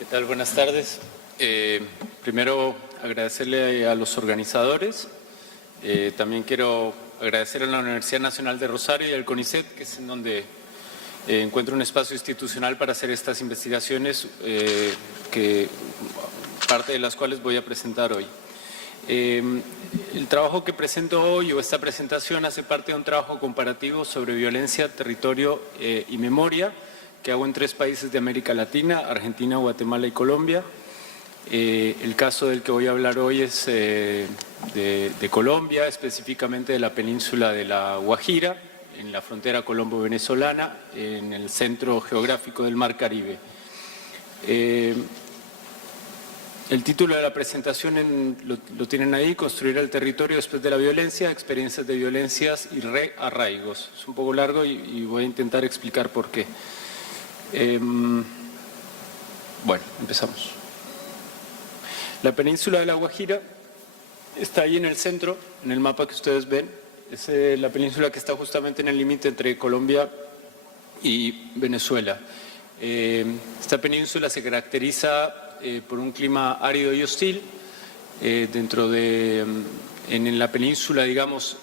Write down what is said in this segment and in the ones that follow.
¿Qué tal? Buenas tardes. Primero, agradecerle a los organizadores. También quiero agradecer a la Universidad Nacional de Rosario y al CONICET, que es en donde encuentro un espacio institucional para hacer estas investigaciones, parte de las cuales voy a presentar hoy. El trabajo que presento hoy, o esta presentación, hace parte de un trabajo comparativo sobre violencia, territorio y memoria, que hago en 3 países de América Latina: Argentina, Guatemala y Colombia. El caso del que voy a hablar hoy es de Colombia, específicamente de la península de La Guajira, en la frontera colombo-venezolana, en el centro geográfico del Mar Caribe. El título de la presentación lo tienen ahí: Construir el territorio después de la violencia, experiencias de violencias y rearraigos. Es un poco largo y voy a intentar explicar por qué. Bueno, empezamos. La península de La Guajira está ahí en el centro, en el mapa que ustedes ven. Es la península que está justamente en el límite entre Colombia y Venezuela. Esta península se caracteriza por un clima árido y hostil. En la península, digamos,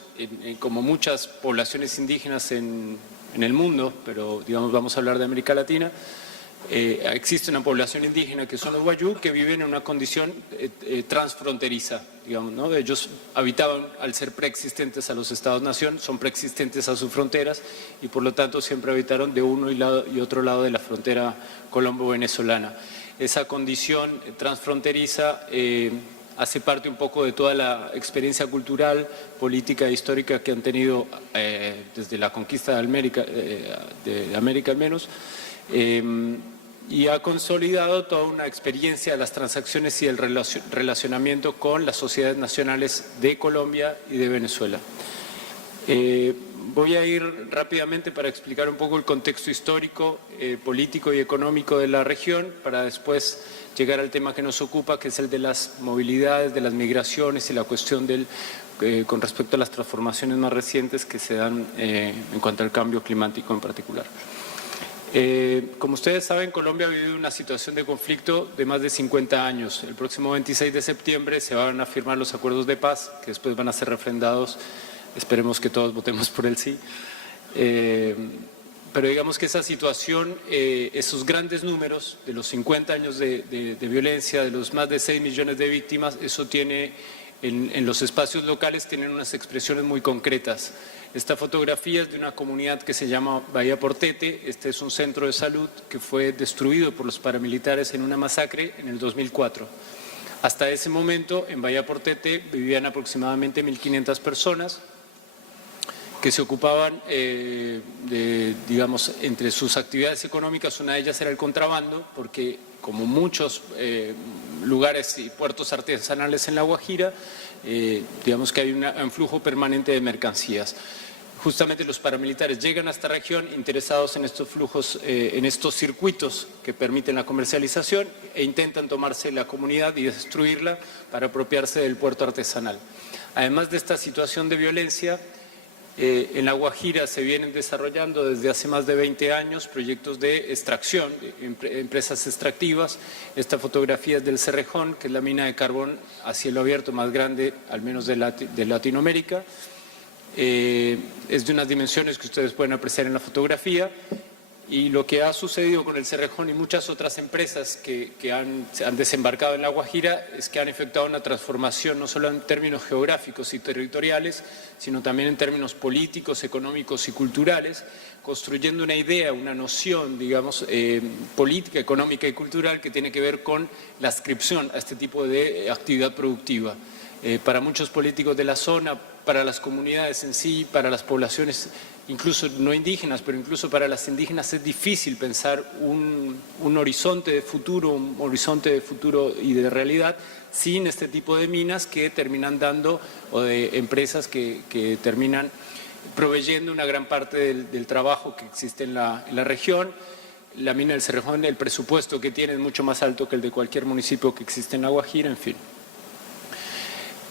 como muchas poblaciones indígenas en el mundo, pero digamos vamos a hablar de América Latina, existe una población indígena que son los wayú, que viven en una condición transfronteriza, digamos, ¿no? Ellos habitaban, al ser preexistentes a los Estados-nación, son preexistentes a sus fronteras y por lo tanto siempre habitaron de uno y otro lado de la frontera colombo-venezolana. Esa condición transfronteriza hace parte un poco de toda la experiencia cultural, política e histórica que han tenido desde la conquista de América al menos, y ha consolidado toda una experiencia de las transacciones y el relacionamiento con las sociedades nacionales de Colombia y de Venezuela. Voy a ir rápidamente para explicar un poco el contexto histórico, político y económico de la región, para después llegar al tema que nos ocupa, que es el de las movilidades, de las migraciones y la cuestión con respecto a las transformaciones más recientes que se dan en cuanto al cambio climático en particular. Como ustedes saben, Colombia ha vivido una situación de conflicto de más de 50 años. El próximo 26 de septiembre se van a firmar los acuerdos de paz, que después van a ser refrendados. Esperemos que todos votemos por el sí. Pero digamos que esa situación, esos grandes números de los 50 años de violencia, de los más de 6 millones de víctimas, eso tiene, en los espacios locales, tienen unas expresiones muy concretas. Esta fotografía es de una comunidad que se llama Bahía Portete. Este es un centro de salud que fue destruido por los paramilitares en una masacre en el 2004. Hasta ese momento, en Bahía Portete vivían aproximadamente 1.500 personas que se ocupaban, digamos, entre sus actividades económicas, una de ellas era el contrabando, porque como muchos lugares y puertos artesanales en La Guajira, digamos que hay un flujo permanente de mercancías. Justamente los paramilitares llegan a esta región interesados en estos flujos, en estos circuitos que permiten la comercialización, e intentan tomarse la comunidad y destruirla para apropiarse del puerto artesanal. Además de esta situación de violencia, en La Guajira se vienen desarrollando desde hace más de 20 años proyectos de extracción, empresas extractivas. Esta fotografía es del Cerrejón, que es la mina de carbón a cielo abierto más grande, al menos de Latinoamérica. Es de unas dimensiones que ustedes pueden apreciar en la fotografía. Y lo que ha sucedido con el Cerrejón y muchas otras empresas que se han desembarcado en La Guajira es que han efectuado una transformación no solo en términos geográficos y territoriales, sino también en términos políticos, económicos y culturales, construyendo una idea, una noción, digamos, política, económica y cultural que tiene que ver con la adscripción a este tipo de actividad productiva. Para muchos políticos de la zona, para las comunidades en sí, para las poblaciones incluso no indígenas, pero incluso para las indígenas es difícil pensar un horizonte de futuro, y de realidad sin este tipo de minas que terminan dando, o de empresas que terminan proveyendo una gran parte del trabajo que existe en la región. La mina del Cerrejón, el presupuesto que tiene es mucho más alto que el de cualquier municipio que existe en La Guajira, en fin.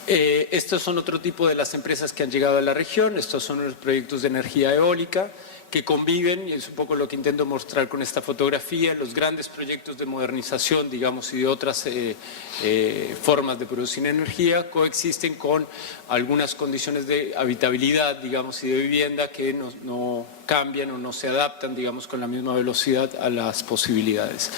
Estos son otro tipo de las empresas que han llegado a la región. Estos son los proyectos de energía eólica que conviven, y es un poco lo que intento mostrar con esta fotografía, los grandes proyectos de modernización, digamos, y de otras formas de producir energía, coexisten con algunas condiciones de habitabilidad, digamos, y de vivienda que no cambian o no se adaptan, digamos, con la misma velocidad a las posibilidades.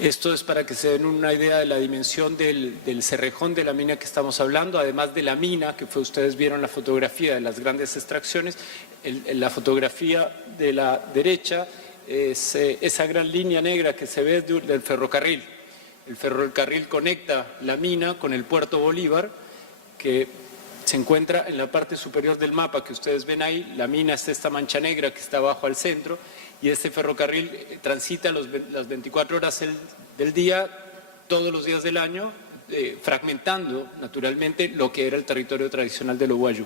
Esto es para que se den una idea de la dimensión del cerrejón de la mina que estamos hablando, además de la mina, que ustedes vieron la fotografía de las grandes extracciones. La fotografía de la derecha es esa gran línea negra que se ve del ferrocarril. El ferrocarril conecta la mina con el puerto Bolívar, que se encuentra en la parte superior del mapa que ustedes ven ahí. La mina es esta mancha negra que está abajo al centro, y este ferrocarril transita las 24 horas del día, todos los días del año, fragmentando naturalmente lo que era el territorio tradicional del Oguayu.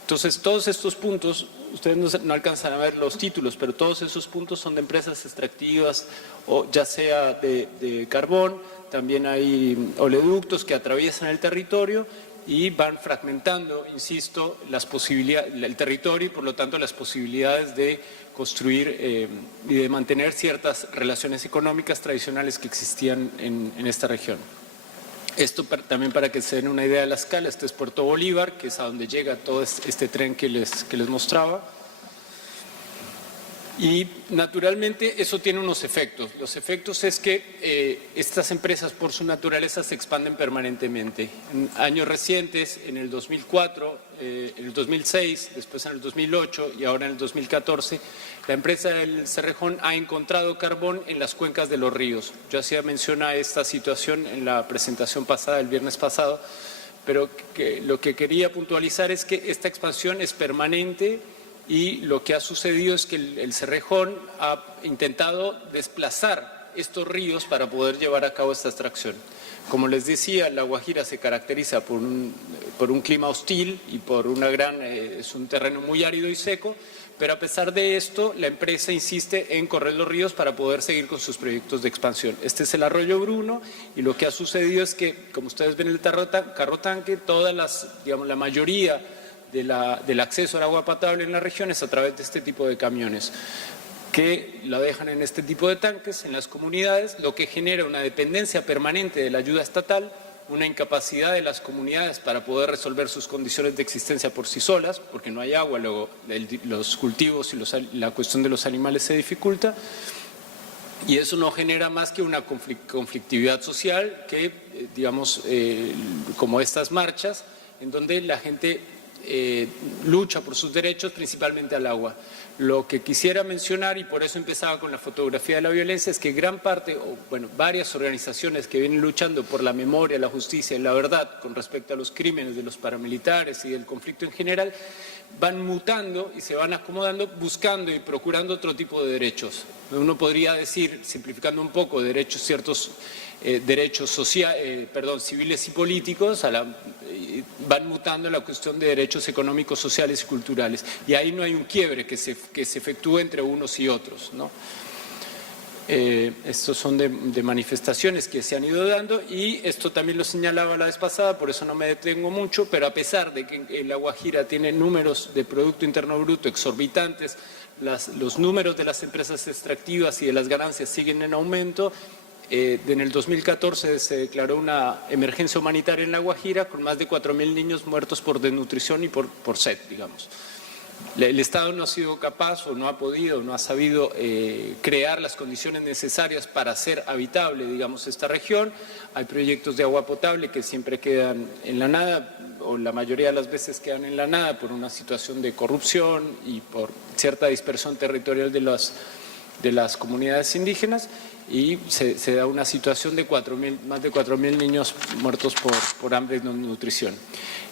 Entonces, todos estos puntos, ustedes no alcanzan a ver los títulos, pero todos esos puntos son de empresas extractivas, o ya sea de carbón, también hay oleoductos que atraviesan el territorio y van fragmentando, insisto, el territorio y por lo tanto las posibilidades de construir y de mantener ciertas relaciones económicas tradicionales que existían en esta región. Esto también para que se den una idea de la escala. Este es Puerto Bolívar, que es a donde llega todo este tren que les mostraba. Y naturalmente eso tiene unos efectos. Los efectos es que estas empresas por su naturaleza se expanden permanentemente. En años recientes, en el 2004, en el 2006, después en el 2008 y ahora en el 2014, la empresa del Cerrejón ha encontrado carbón en las cuencas de los ríos. Yo hacía mención a esta situación en la presentación pasada, el viernes pasado, pero lo que quería puntualizar es que esta expansión es permanente. Y lo que ha sucedido es que el Cerrejón ha intentado desplazar estos ríos para poder llevar a cabo esta extracción. Como les decía, La Guajira se caracteriza por un clima hostil y por es un terreno muy árido y seco, pero a pesar de esto, la empresa insiste en correr los ríos para poder seguir con sus proyectos de expansión. Este es el arroyo Bruno y lo que ha sucedido es que, como ustedes ven en el carro tanque, la mayoría del acceso al agua potable en la región es a través de este tipo de camiones que la dejan en este tipo de tanques en las comunidades, lo que genera una dependencia permanente de la ayuda estatal, una incapacidad de las comunidades para poder resolver sus condiciones de existencia por sí solas, porque no hay agua, luego los cultivos y la cuestión de los animales se dificulta, y eso no genera más que una conflictividad social que, como estas marchas, en donde la gente lucha por sus derechos, principalmente al agua. Lo que quisiera mencionar, y por eso empezaba con la fotografía de la violencia, es que varias organizaciones que vienen luchando por la memoria, la justicia y la verdad con respecto a los crímenes de los paramilitares y del conflicto en general, van mutando y se van acomodando, buscando y procurando otro tipo de derechos. Uno podría decir, simplificando un poco, ciertos derechos civiles y políticos, van mutando la cuestión de derechos económicos, sociales y culturales. Y ahí no hay un quiebre que se efectúe entre unos y otros, ¿no? Estos son de manifestaciones que se han ido dando, y esto también lo señalaba la vez pasada, por eso no me detengo mucho, pero a pesar de que La Guajira tiene números de Producto Interno Bruto exorbitantes, los números de las empresas extractivas y de las ganancias siguen en aumento. En el 2014 se declaró una emergencia humanitaria en La Guajira con más de 4.000 niños muertos por desnutrición y por sed, digamos. El Estado no ha sido capaz o no ha podido, no ha sabido crear las condiciones necesarias para hacer habitable, digamos, esta región. Hay proyectos de agua potable que siempre quedan en la nada, o la mayoría de las veces quedan en la nada por una situación de corrupción y por cierta dispersión territorial de las comunidades indígenas, y se da una situación de más de 4.000 niños muertos por hambre y nutrición.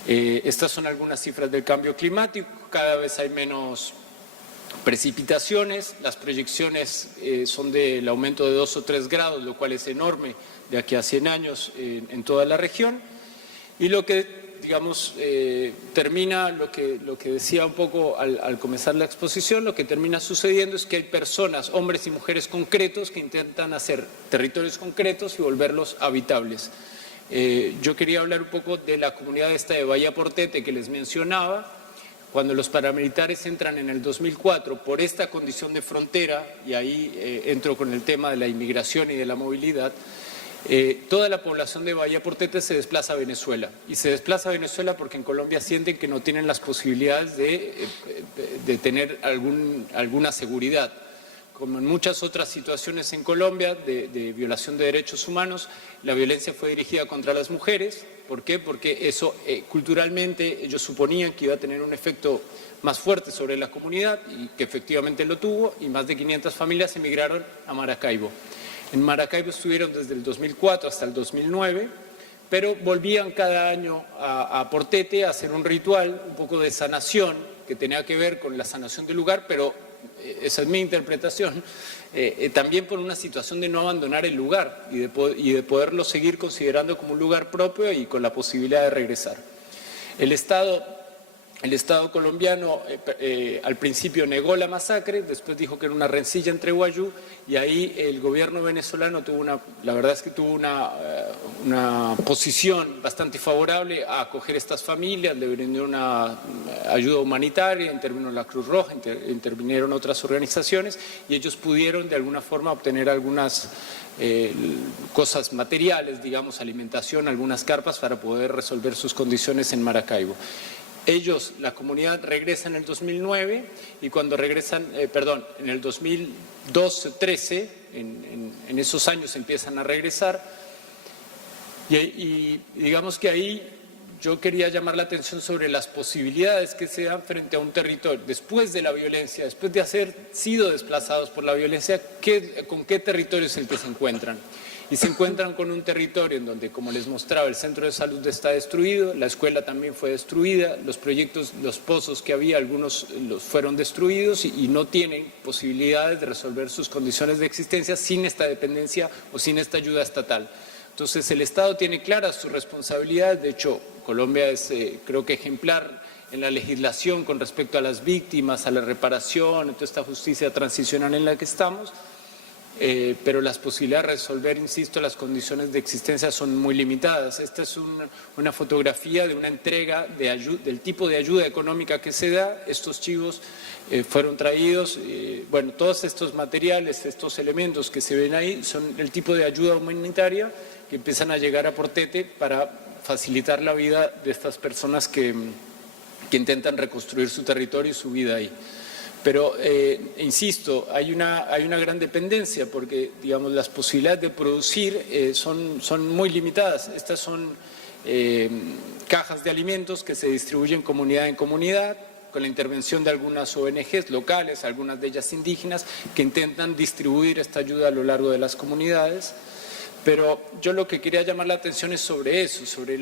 Estas son algunas cifras del cambio climático. Cada vez hay menos precipitaciones, las proyecciones son del aumento de 2 o 3 grados, lo cual es enorme de aquí a 100 años en toda la región, y lo que termina, lo que decía un poco al comenzar la exposición, lo que termina sucediendo es que hay personas, hombres y mujeres concretos, que intentan hacer territorios concretos y volverlos habitables. Yo quería hablar un poco de la comunidad esta de Bahía Portete que les mencionaba. Cuando los paramilitares entran en el 2004 por esta condición de frontera, y ahí entro con el tema de la inmigración y de la movilidad, toda la población de Bahía Portete se desplaza a Venezuela. Y se desplaza a Venezuela porque en Colombia sienten que no tienen las posibilidades de tener alguna seguridad. Como en muchas otras situaciones en Colombia de violación de derechos humanos, la violencia fue dirigida contra las mujeres. ¿Por qué? Porque eso culturalmente ellos suponían que iba a tener un efecto más fuerte sobre la comunidad y que efectivamente lo tuvo, y más de 500 familias emigraron a Maracaibo. En Maracaibo estuvieron desde el 2004 hasta el 2009, pero volvían cada año a Portete a hacer un ritual, un poco de sanación, que tenía que ver con la sanación del lugar, pero esa es mi interpretación, también por una situación de no abandonar el lugar y de poderlo seguir considerando como un lugar propio y con la posibilidad de regresar. El Estado colombiano al principio negó la masacre, después dijo que era una rencilla entre Wayuu, y ahí el gobierno venezolano la verdad es que tuvo una posición bastante favorable a acoger estas familias, le brindó una ayuda humanitaria, intervino la Cruz Roja, intervinieron otras organizaciones, y ellos pudieron de alguna forma obtener algunas cosas materiales, digamos, alimentación, algunas carpas para poder resolver sus condiciones en Maracaibo. La comunidad regresa en el 2009 y cuando regresan, en el 2012-13, en esos años empiezan a regresar y digamos que ahí yo quería llamar la atención sobre las posibilidades que se dan frente a un territorio. Después de la violencia, después de haber sido desplazados por la violencia, ¿con qué territorio es el que se encuentran? Y se encuentran con un territorio en donde, como les mostraba, el centro de salud está destruido, la escuela también fue destruida, los proyectos, los pozos que había, algunos los fueron destruidos y no tienen posibilidades de resolver sus condiciones de existencia sin esta dependencia o sin esta ayuda estatal. Entonces el Estado tiene claras sus responsabilidades. De hecho, Colombia es creo que ejemplar en la legislación con respecto a las víctimas, a la reparación, a toda esta justicia transicional en la que estamos. Pero las posibilidades de resolver, insisto, las condiciones de existencia son muy limitadas. Esta es una fotografía de una entrega del tipo de ayuda económica que se da. Estos chivos fueron traídos, bueno, todos estos materiales, estos elementos que se ven ahí son el tipo de ayuda humanitaria que empiezan a llegar a Portete para facilitar la vida de estas personas que intentan reconstruir su territorio y su vida ahí. Pero, insisto, hay una gran dependencia porque, digamos, las posibilidades de producir son muy limitadas. Estas son cajas de alimentos que se distribuyen comunidad en comunidad con la intervención de algunas ONGs locales, algunas de ellas indígenas, que intentan distribuir esta ayuda a lo largo de las comunidades. Pero yo lo que quería llamar la atención es sobre eso, sobre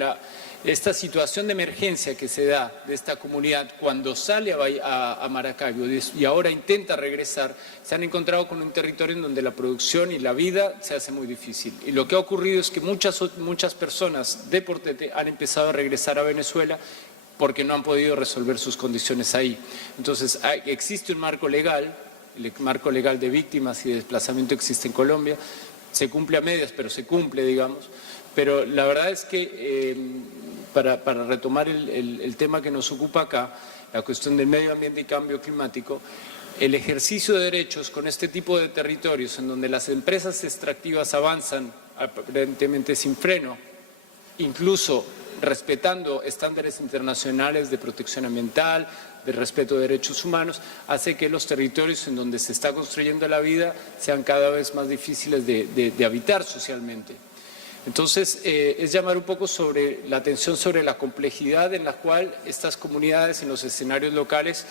esta situación de emergencia que se da de esta comunidad cuando sale a Maracaibo y ahora intenta regresar. Se han encontrado con un territorio en donde la producción y la vida se hace muy difícil. Y lo que ha ocurrido es que muchas personas de Portete han empezado a regresar a Venezuela porque no han podido resolver sus condiciones ahí. Entonces existe un marco legal, el marco legal de víctimas y de desplazamiento existe en Colombia. Se cumple a medias, pero se cumple, digamos. Pero la verdad es que, para retomar el tema que nos ocupa acá, la cuestión del medio ambiente y cambio climático, el ejercicio de derechos con este tipo de territorios en donde las empresas extractivas avanzan aparentemente sin freno, incluso respetando estándares internacionales de protección ambiental, de respeto de derechos humanos, hace que los territorios en donde se está construyendo la vida sean cada vez más difíciles de habitar socialmente. Entonces, es llamar un poco sobre la atención sobre la complejidad en la cual estas comunidades en los escenarios locales,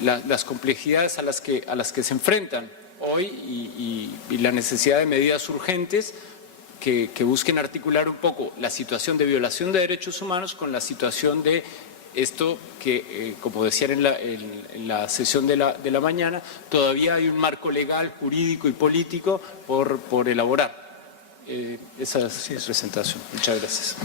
las complejidades a las que se enfrentan hoy y la necesidad de medidas urgentes que busquen articular un poco la situación de violación de derechos humanos con la situación de esto que, como decían en la sesión de la mañana, todavía hay un marco legal, jurídico y político por elaborar. Esa es la presentación. Muchas gracias.